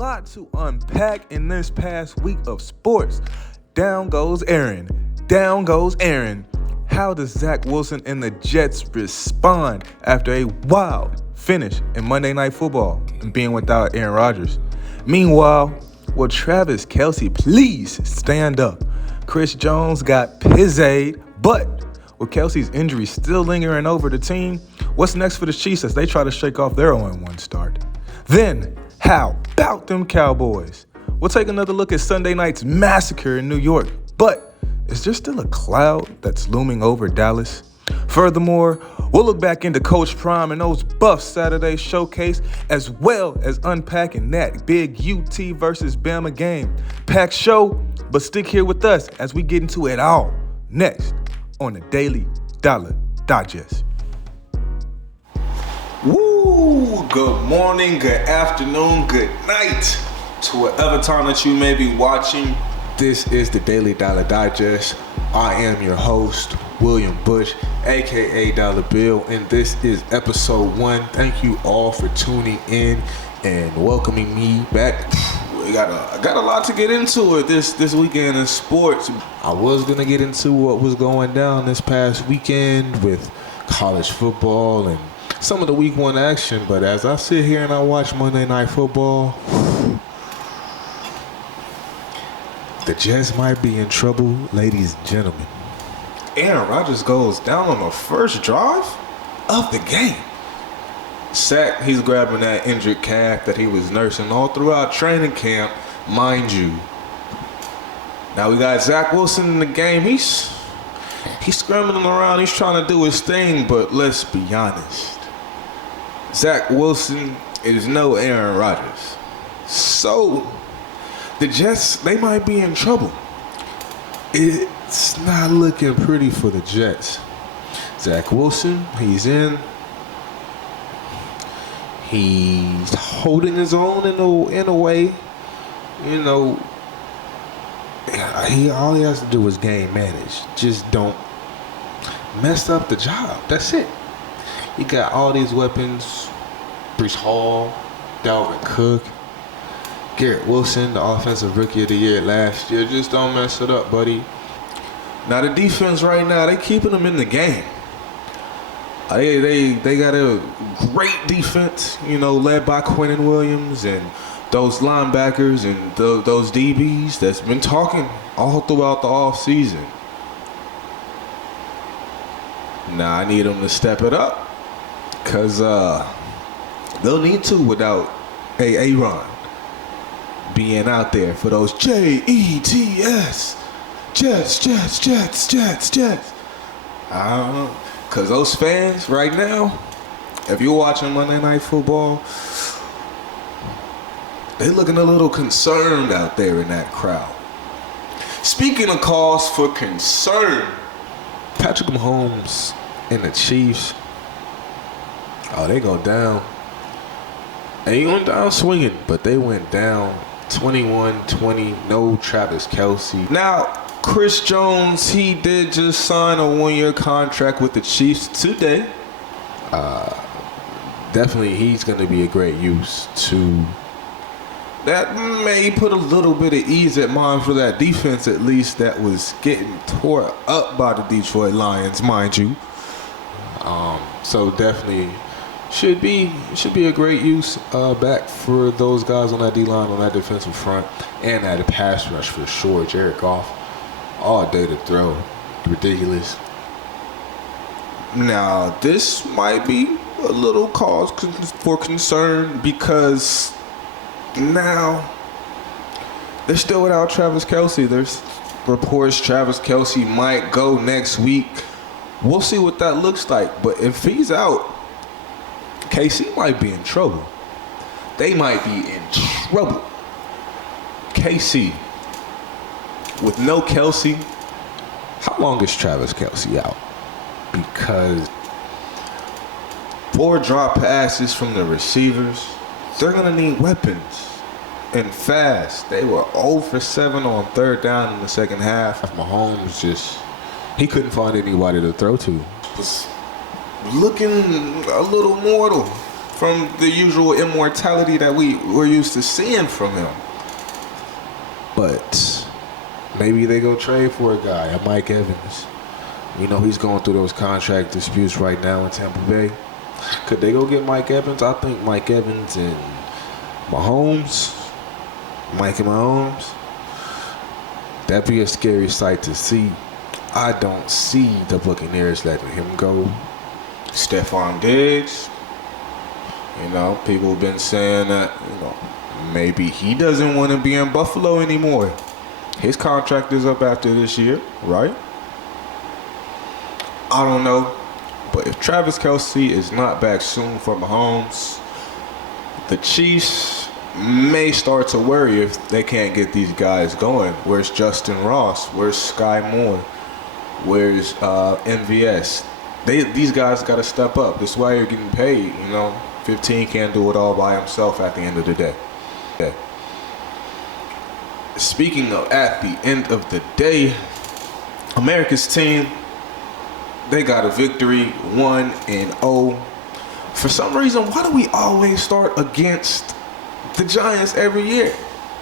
lot to unpack in this past week of sports. Down goes Aaron. Down goes Aaron. How does Zach Wilson and the Jets respond after a wild finish in Monday Night Football and being without Aaron Rodgers? Meanwhile, will Travis Kelce please stand up? Chris Jones got pizzade, but with Kelce's injury still lingering over the team, what's next for the Chiefs as they try to shake off their 0-1 start? Then, how about them Cowboys? We'll take another look at Sunday night's massacre in New York, but is there still a cloud that's looming over Dallas? Furthermore, we'll look back into Coach Prime and those Buffs Saturday showcase, as well as unpacking that big UT versus Bama game. Packed show, but stick here with us as we get into it all next on the Daily Dolla Digest. Woo! Good morning, good afternoon, good night to whatever time that you may be watching. This is the Daily Dolla Digest. I am your host, William Bush, aka DollaBill, and this is episode 1. Thank you all for tuning in and welcoming me back. I got a lot to get into it this weekend in sports. I was gonna get into what was going down this past weekend with college football and some of the week 1 action, but as I sit here and I watch Monday Night Football, the Jets might be in trouble, ladies and gentlemen. Aaron Rodgers goes down on the first drive of the game. Sack, he's grabbing that injured calf that he was nursing all throughout training camp, mind you. Now we got Zach Wilson in the game. He's scrambling around. He's trying to do his thing, but let's be honest. Zach Wilson is no Aaron Rodgers. So the Jets, they might be in trouble. It's not looking pretty for the Jets. Zach Wilson, he's in. He's holding his own in a way. You know, all he has to do is game manage. Just don't mess up the job. That's it. You got all these weapons. Breece Hall, Dalvin Cook, Garrett Wilson, the offensive rookie of the year last year. Just don't mess it up, buddy. Now the defense right now, they keeping them in the game. They got a great defense, you know, led by Quinnen Williams and those linebackers and those DBs that's been talking all throughout the offseason. Now I need them to step it up because they'll need to without Aaron being out there for those Jets. Because those fans right now, if you're watching Monday Night Football, they're looking a little concerned out there in that crowd. Speaking of cause for concern, Patrick Mahomes and the Chiefs, they go down. They went down swinging, but they went down 21-20, no Travis Kelce. Now, Chris Jones, he did just sign a 1-year contract with the Chiefs today. Definitely, he's going to be a great use to. That may put a little bit of ease at mind for that defense, at least, that was getting tore up by the Detroit Lions, mind you. So definitely should be a great use back for those guys on that D-line, on that defensive front, and at a pass rush for sure. Jared Goff, all day to throw. Ridiculous. Now, this might be a little cause for concern because now they're still without Travis Kelce. There's reports Travis Kelce might go next week. We'll see what that looks like. But if he's out, KC might be in trouble. They might be in trouble. KC, with no Kelce, how long is Travis Kelce out? Because 4 drop passes from the receivers, they're going to need weapons. And fast. They were 0 for 7 on 3rd down in the second half. Mahomes he couldn't find anybody to throw to. Was looking a little mortal from the usual immortality that we're used to seeing from him. But maybe they go trade for a guy, a Mike Evans. You know, he's going through those contract disputes right now in Tampa Bay. Could they go get Mike Evans? I think Mike Evans and Mahomes, Mike and Mahomes, that'd be a scary sight to see. I don't see the Buccaneers letting him go. Stephon Diggs, you know, people have been saying that, you know, maybe he doesn't want to be in Buffalo anymore. His contract is up after this year, right? I don't know. But if Travis Kelce is not back soon for Mahomes, the Chiefs may start to worry if they can't get these guys going. Where's Justin Ross? Where's Sky Moore? Where's MVS? These guys got to step up. That's why you're getting paid, you know. 15 can't do it all by himself at the end of the day. Yeah. Speaking of at the end of the day, America's team, they got a victory, 1-0. For some reason, why do we always start against the Giants every year?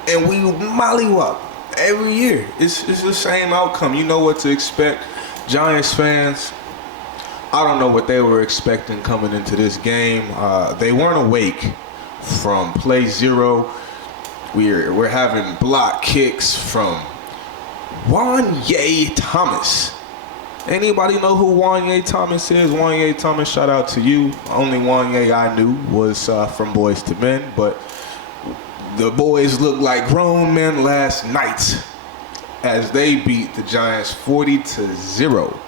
And we mollywop every year. It's the same outcome. You know what to expect. Giants fans, I don't know what they were expecting coming into this game. They weren't awake from play zero. We're having block kicks from Wanye Thomas. Anybody know who Wanye Thomas is? Wanye Thomas, shout out to you. Only Wanye I knew was from Boys to Men, but the boys looked like grown men last night as they beat the Giants 40-0.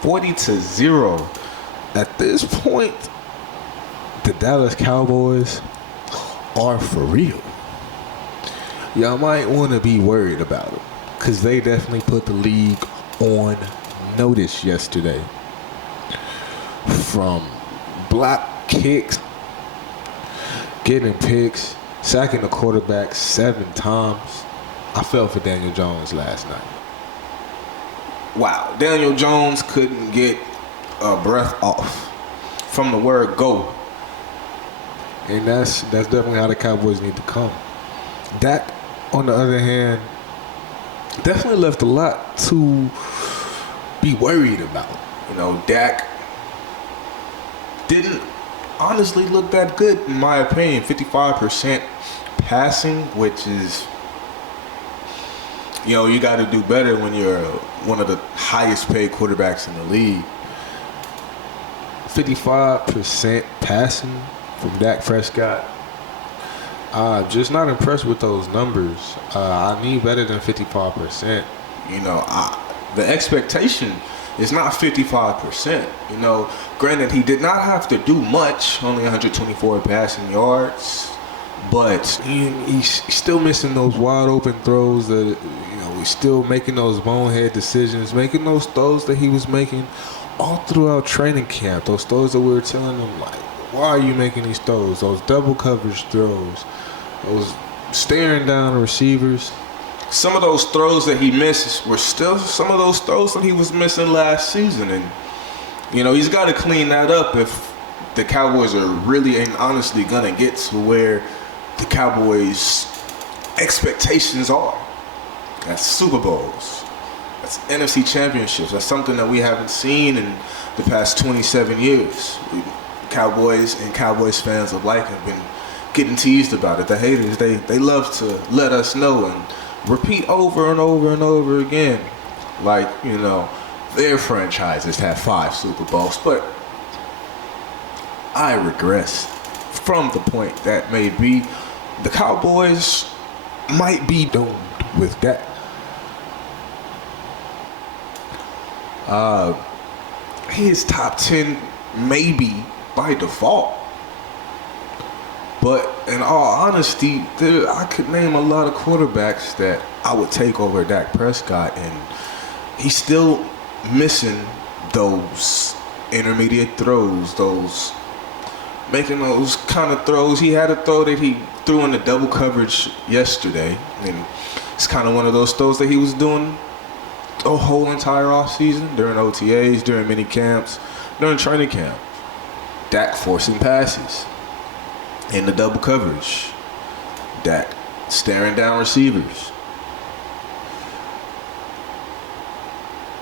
40-0. At this point, the Dallas Cowboys are for real. Y'all might want to be worried about them because they definitely put the league on notice yesterday. From block kicks, getting picks, sacking the quarterback 7 times. I fell for Daniel Jones last night. Wow, Daniel Jones couldn't get a breath off from the word go. And that's definitely how the Cowboys need to come. Dak, on the other hand, definitely left a lot to be worried about. You know, Dak didn't honestly look that good, in my opinion. 55% passing, which is, you know, you got to do better when you're one of the highest paid quarterbacks in the league. 55% passing from Dak Prescott. Just not impressed with those numbers. I need better than 55%. You know, the expectation is not 55%. You know, granted, he did not have to do much, only 124 passing yards, but he's still missing those wide open throws that, you know, he's still making those bonehead decisions, making those throws that he was making all throughout training camp. Those throws that we were telling him, like, why are you making these throws? Those double coverage throws, those staring down the receivers. Some of those throws that he misses were still some of those throws that he was missing last season. And, you know, he's got to clean that up if the Cowboys are really and honestly going to get to where the Cowboys' expectations are. That's Super Bowls. That's NFC championships. That's something that we haven't seen in the past 27 years. Cowboys and Cowboys fans alike have been getting teased about it. The haters, they love to let us know and repeat over and over and over again. Like, you know, their franchises have 5 Super Bowls. But I regress from the point that maybe the Cowboys might be doomed with that. His top 10 maybe by default. But in all honesty, I could name a lot of quarterbacks that I would take over Dak Prescott, and he's still missing those intermediate throws, those making those kind of throws. He had a throw that he threw in the double coverage yesterday, and it's kind of one of those throws that he was doing the whole entire offseason, during OTAs, during mini camps, during training camp. Dak forcing passes. in the double coverage. Dak staring down receivers.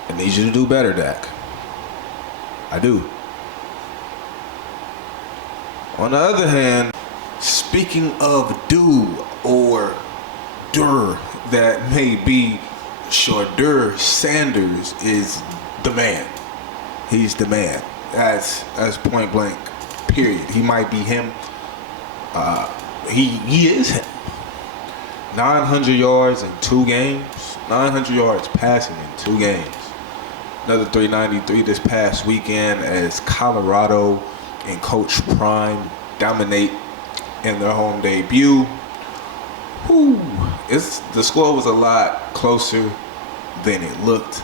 I need you to do better, Dak. I do. On the other hand, speaking of do or dur that may be Shorter, Sanders is the man. He's the man. That's point blank, period. He might be him. He is him. 900 yards in 2 games. 900 yards passing in 2 games. Another 393 this past weekend as Colorado and Coach Prime dominate in their home debut. The score was a lot closer than it looked.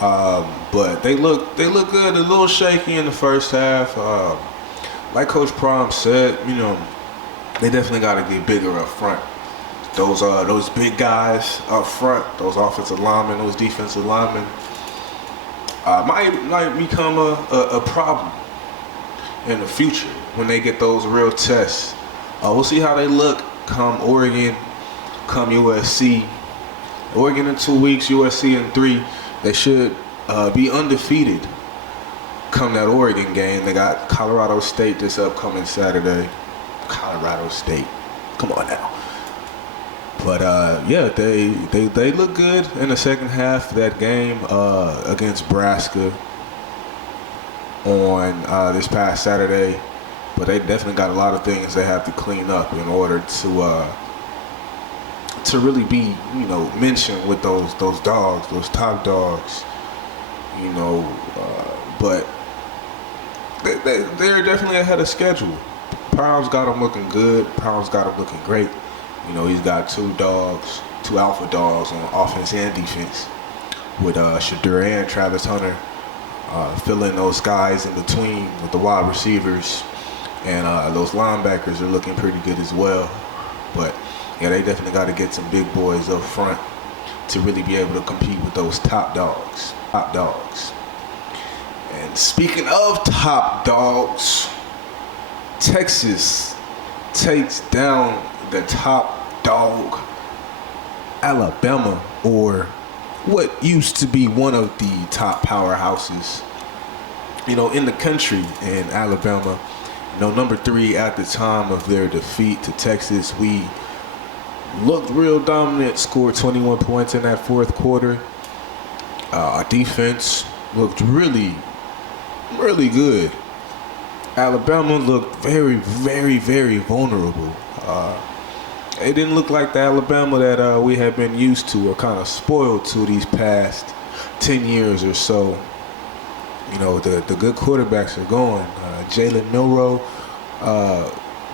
But they look good. A little shaky in the first half. Like Coach Prime said, they definitely got to get bigger up front. Those big guys up front, those offensive linemen, those defensive linemen, might become a problem in the future when they get those real tests. We'll see how they look come Oregon, come USC. Oregon in 2 weeks, USC in 3. They should be undefeated come that Oregon game. They got Colorado State this upcoming Saturday. Colorado State. Come on now. But they look good in the second half of that game against Nebraska on this past Saturday. But they definitely got a lot of things they have to clean up in order to really be, mentioned with those dogs, those top dogs. But they're definitely ahead of schedule. Prime's got them looking good. Prime's got them looking great. He's got 2 alpha dogs on offense and defense with Shadur and Travis Hunter filling those guys in between with the wide receivers, and those linebackers are looking pretty good as well. But yeah, they definitely got to get some big boys up front to really be able to compete with those top dogs. And speaking of top dogs, Texas takes down the top dog, Alabama, or what used to be one of the top powerhouses, in the country. In Alabama, number 3 at the time of their defeat to Texas. We looked real dominant, scored 21 points in that fourth quarter. Our defense looked really, really good. Alabama looked very, very, very vulnerable. It didn't look like the Alabama that we had been used to or kind of spoiled to these past 10 years or so. The good quarterbacks are going. Jalen Milroe,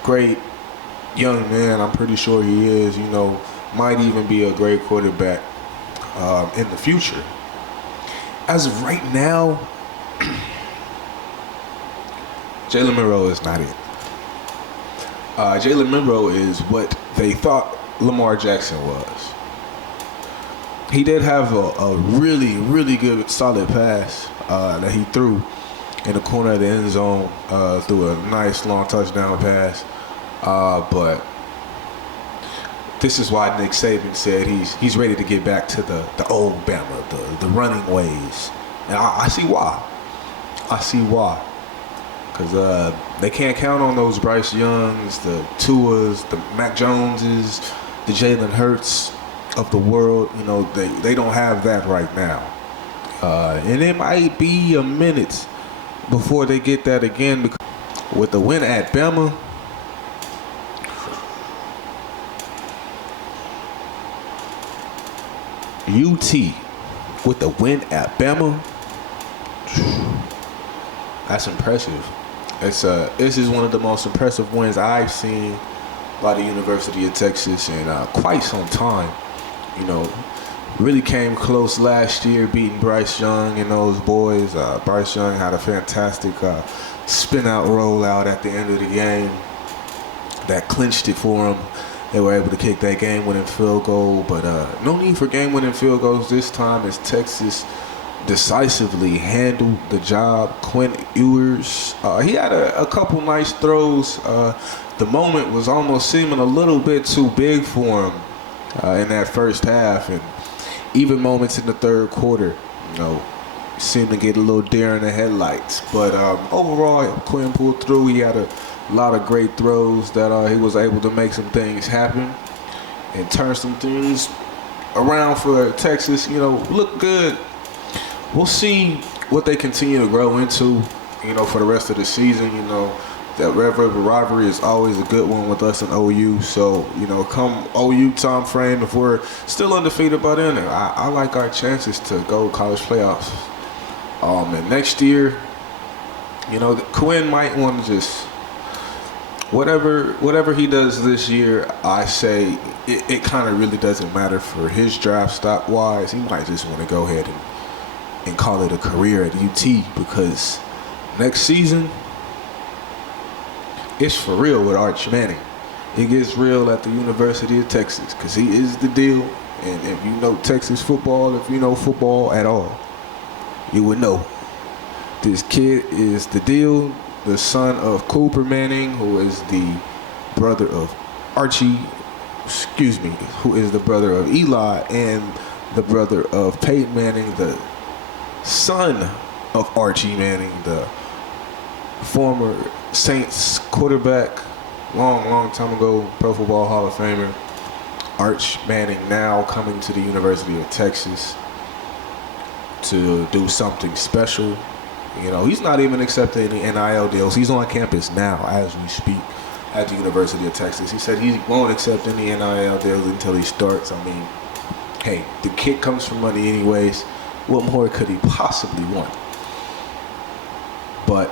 great young man. I'm pretty sure he is. Might even be a great quarterback in the future. As of right now, Jalen Milroe is not it. Jalen Milroe is what they thought Lamar Jackson was. He did have a really, really good, solid pass that he threw in the corner of the end zone through a nice long touchdown pass. But this is why Nick Saban said he's ready to get back to the old Bama, the running ways. And I see why. Because they can't count on those Bryce Youngs, the Tuas, the Mac Joneses, the Jalen Hurts of the world. They don't have that right now. And it might be a minute before they get that again. Because with the win at Bama, UT with the win at Bama, that's impressive. This is one of the most impressive wins I've seen by the University of Texas in quite some time. Really came close last year, beating Bryce Young and those boys. Bryce Young had a fantastic spin-out rollout at the end of the game that clinched it for them. They were able to kick that game-winning field goal, but no need for game-winning field goals this time as Texas decisively handled the job. Quinn Ewers, he had a couple nice throws. The moment was almost seeming a little bit too big for him in that first half, and even moments in the third quarter, seemed to get a little deer in the headlights. But overall, Quinn pulled through. He had a lot of great throws that he was able to make some things happen and turn some things around for Texas. Look good. We'll see what they continue to grow into, for the rest of the season. That Red River rivalry is always a good one with us and OU. So, come OU time frame, if we're still undefeated by then, I like our chances to go college playoffs. And next year, Quinn might want to just, whatever he does this year, I say it kind of really doesn't matter for his draft stock wise. He might just want to go ahead and call it a career at UT, because next season, it's for real with Arch Manning. It gets real at the University of Texas, because he is the deal. And if you know Texas football, if you know football at all, you would know this kid is the deal. The son of Cooper Manning, who is the brother of who is the brother of Eli, and the brother of Peyton Manning, the son of Archie Manning, the former Saints quarterback, long time ago, Pro Football Hall of Famer. Arch Manning now coming to the University of Texas to do something special. He's not even accepting any NIL deals. He's on campus now as we speak at the University of Texas. He said he won't accept any NIL deals until he starts. I mean, hey, the kid comes from money anyways. What more could he possibly want? But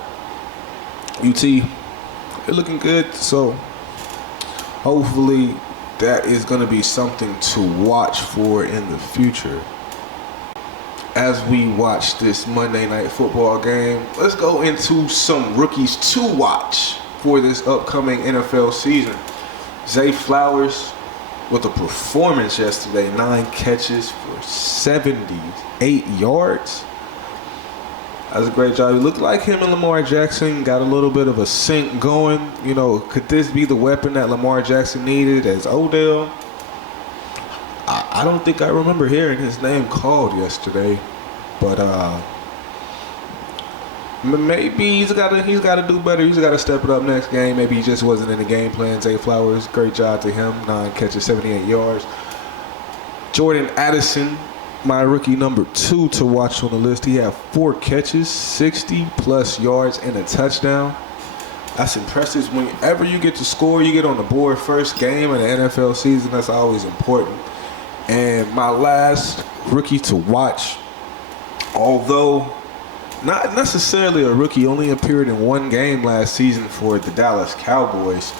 UT, they're looking good. So hopefully that is going to be something to watch for in the future. As we watch this Monday Night Football game, let's go into some rookies to watch for this upcoming NFL season. Zay Flowers with a performance yesterday, 9 catches for 78 yards. That's a great job. He looked like him and Lamar Jackson got a little bit of a sync going. Could this be the weapon that Lamar Jackson needed as Odell? I don't think I remember hearing his name called yesterday, but maybe he's got to do better. He's got to step it up next game. Maybe he just wasn't in the game plan. Zay Flowers, great job to him. 9 catches, 78 yards. Jordan Addison, my rookie number 2 to watch on the list. He had 4 catches, 60+ yards, and a touchdown. That's impressive. Whenever you get to score, you get on the board first game of the NFL season. That's always important. And my last rookie to watch, although not necessarily a rookie, only appeared in 1 game last season for the Dallas Cowboys,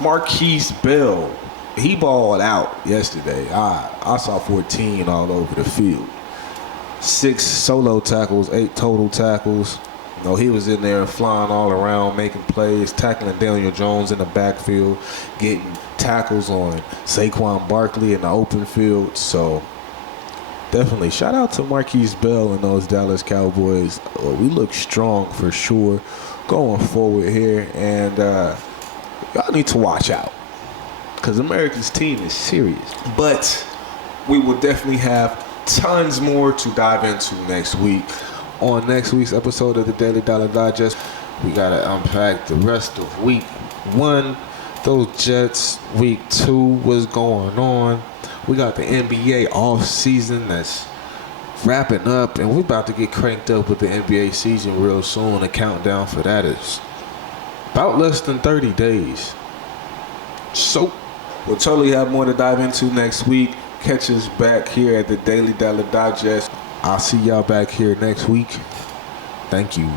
Marquise Bell. He balled out yesterday. I saw 14 all over the field. 6 solo tackles, 8 total tackles. He was in there flying all around, making plays, tackling Daniel Jones in the backfield, getting tackles on Saquon Barkley in the open field. So definitely shout out to Marquise Bell and those Dallas Cowboys. We look strong for sure going forward here, and y'all need to watch out, because America's team is serious. But we will definitely have tons more to dive into next week. On next week's episode of the Daily Dolla Digest, we got to unpack the rest of week 1. Those Jets, week 2, what's going on. We got the NBA off season that's wrapping up, and we're about to get cranked up with the NBA season real soon. The countdown for that is about less than 30 days. So we'll totally have more to dive into next week. Catch us back here at the Daily Dolla Digest. I'll see y'all back here next week. Thank you.